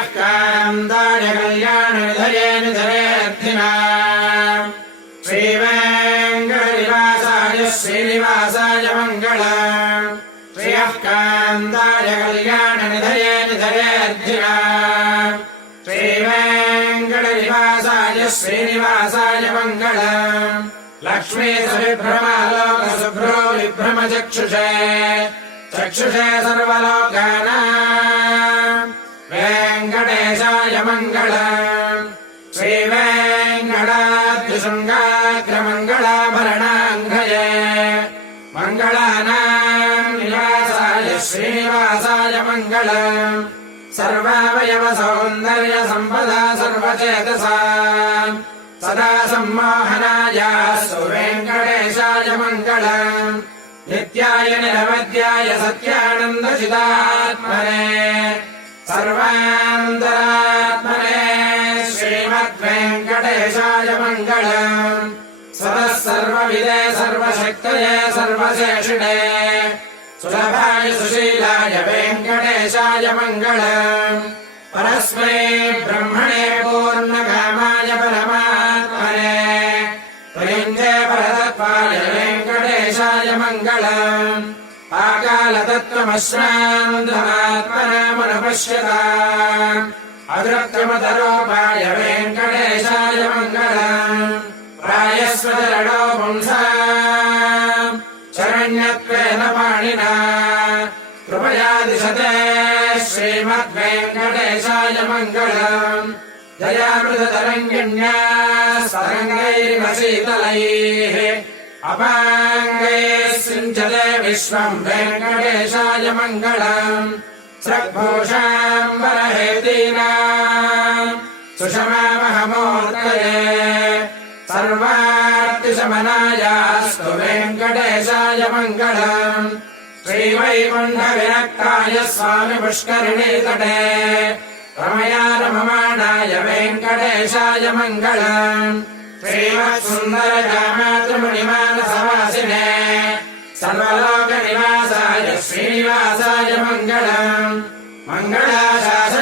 श्रियः कान्ताय कल्याणनिधये निधयेऽर्थिनाम् श्रीवेङ्कटनिवासाय श्रीनिवासाय मङ्गलम् श्रियः कान्ताय कल्याणनिधये निधयेऽर्थिनाम् श्रीवेङ्कटनिवासाय श्रीनिवासाय मङ्गलम् लक्ष्मी सविभ्रमालोकशुभ्रो विभ्रमचक्षुषे चक्षुषे सर्वलोकानाम् वेङ्कटेशाय मङ्गलम् श्रीवेङ्कटाद्रिशृङ्गाग्रमङ्गलाभरणाङ्गये मङ्गलानाम् निवासाय श्रीनिवासाय मङ्गलम् सर्वावयवसौन्दर्यसम्पदा सर्वचेतसा सदा सम्मोहनायास्तु वेङ्कटेशाय मङ्गलम् नित्याय निरवध्याय सत्यानन्दचिदात्मने सर्वान्तरात्मने श्रीमद्वेङ्कटेशाय मङ्गलम् स्वतः सर्वविदे सर्वशक्तये सर्वशेषिणे सुलभाय सुशीलाय वेङ्कटेशाय मङ्गलम् परस्मै ब्रह्मणे पूर्णकामाय परमात्मने प्रयुञ्जे परतत्त्वाय वेङ्कटेशाय मङ्गलम् आकालतत्त्वमश्रान्तमात्मनामनुपश्यताम् अदृक्तमतरोपाय वेङ्कटेशाय मङ्गलम् प्रायस्वचरणो पुंसाम् शरण्यत्वेन पाणिना कृपया दिशते श्रीमद्वेङ्कटेशाय मङ्गलम् दयामृततरङ्गिण्या स्तरङ्गैरिव शीतलैः अपाङ्गैः सिञ्चते विश्वम् वेङ्कटेशाय मङ्गलम् स्रग्भूषाम्बरहेतीनाम् सुषमामहमूर्तये सर्वार्तिशमनायास्तु वेङ्कटेशाय मङ्गलम् श्रीवैकुण्ठविरक्ताय स्वामि पुष्करिणी तटे रमया रममाणाय वेङ्कटेशाय मङ्गलम् श्रीमत्सुन्दरजामातृमुनिमानसवासिने सर्वलोकनिवासाय श्रीनिवासाय मङ्गलम् मङ्गलाशासनकारिणे